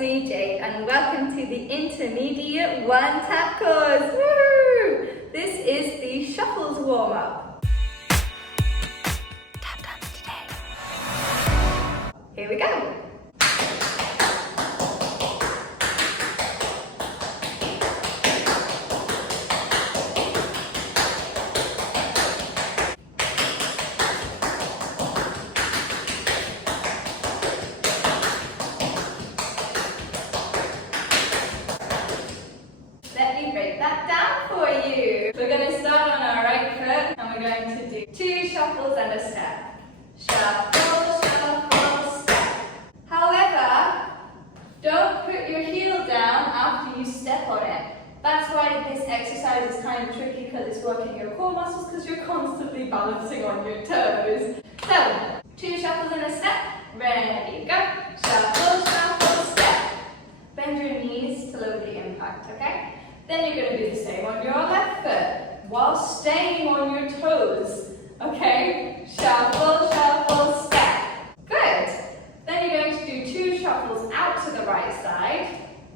me, Jade, and welcome to the Intermediate One Tap course. Woo! This is the shuffles warm-up. Tap dance today. Here we go. Let me break that down for you. We're going to start on our right foot and we're going to do 2 shuffles and a step. Shuffle, shuffle, step. However, don't put your heel down after you step on it. That's why this exercise is kind of tricky because it's working your core muscles because you're constantly balancing on your toes. So, 2 shuffles and a step. Ready, go. Shuffle, shuffle, step. Bend your knees to lower the impact, okay? Then you're going to do the same on your left foot while staying on your toes, okay? Shuffle, shuffle, step. Good. Then you're going to do 2 shuffles out to the right side.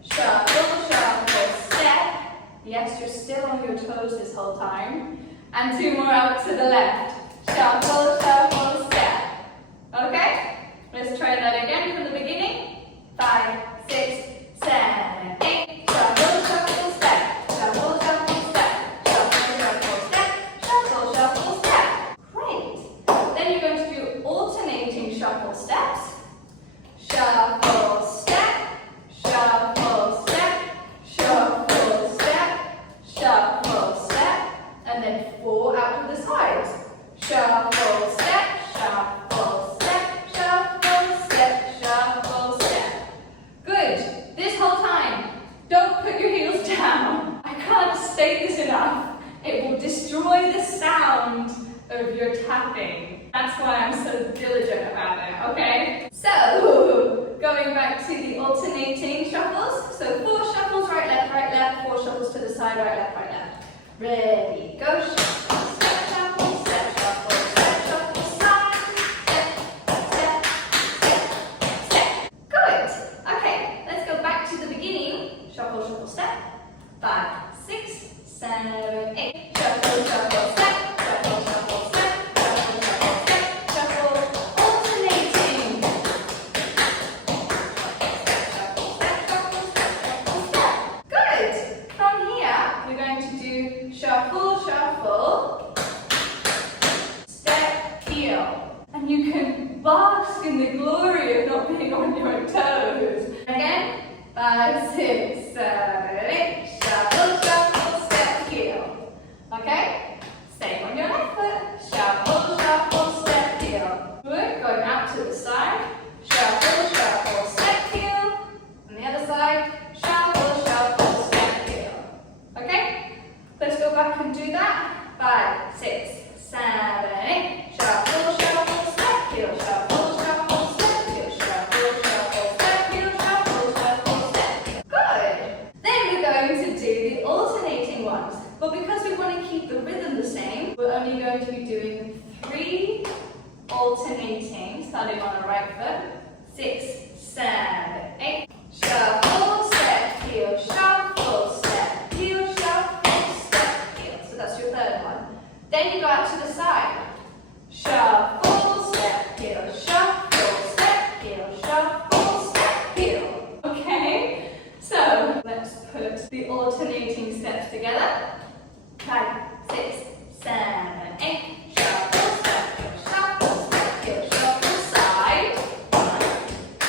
Shuffle, shuffle, step. Yes, you're still on your toes this whole time. And 2 more out to the left. Shuffle, shuffle, step. Okay? Let's try that again from the beginning. 5, 6, 7, 8. Shuffle, shuffle, step. Shuffle, shuffle, step. Shuffle, shuffle, step. Shuffle, shuffle, step. Great. Then you're going to do alternating shuffle steps. Shuffle, step. Shuffle, step. Shuffle, step. Shuffle, step. And then 4 out to the sides. Shuffle, step. Shuffle, step. Shuffle, step. Shuffle, step. Good. This whole time, don't put your heels down. I can't state this enough. It will destroy the sound of your tapping. That's why I'm so diligent about it, okay? So, going back to the alternating shuffles. So 4 shuffles, right, left, 4 shuffles to the side, right, left. Ready, go, shuffle, step, shuffle, step, shuffle, step, shuffle, side, step. Good. Okay, let's go back to the beginning. Shuffle, shuffle, step. 5, 6, 7, 8. Shuffle, shuffle, step. Shuffle, shuffle, step. Shuffle, shuffle, step. Shuffle, alternating. Shuffle, step, shuffle, step. Good. From here, we're going to do shuffle, shuffle, step, heel. And you can bask in the glory of not being on your toes. Again, 5, 6, 7, 8. Shuffle, shuffle, step, heel. Okay? Stay on your left foot. Shuffle, shuffle, step, heel. Good. Going out to the side. Shuffle, shuffle, step, heel. On the other side. Shuffle, shuffle, step, heel. Okay? Let's go back and do that. 5, 6, 7, 8. Shuffle, shuffle, step, heel. Shuffle, shuffle, step, heel. Shuffle, shuffle, step, heel. Shuffle, shuffle, step, heel. Good. Then we're going to do the alternating ones. But because we want to keep the rhythm the same, we're only going to be doing 3 alternating, starting on the right foot. 6, 7, 8. Shuffle, step, heel. Shuffle, step, heel. Shuffle, step, heel. So that's your 3rd one. Then you go out to the side. Shuffle, step, heel. Shuffle, step, heel. Shuffle, step, heel. Okay? So let's put the alternating steps together. 5, 6, 7, 8. Shuffle, step, heel. Shuffle, step, heel. Shuffle, side. 1, 2,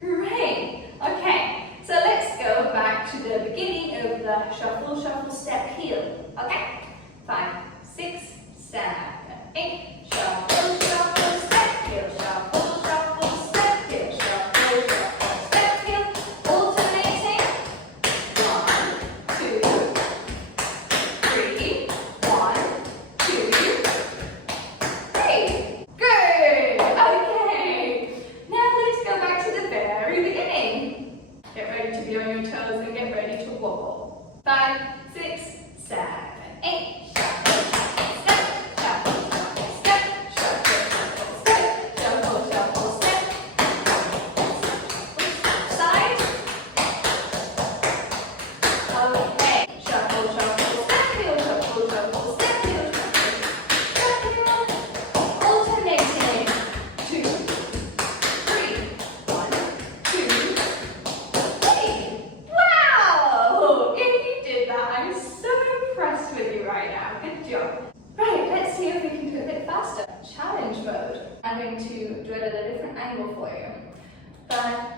3. Great. Okay. So let's go back to the beginning of the shuffle, shuffle, step, heel. Okay? 5, 6, 7, 8. Shuffle, shuffle, step, heel. Shuffle, shuffle, step, heel. Shuffle, shuffle, step, heel. Alternating. angle for you. But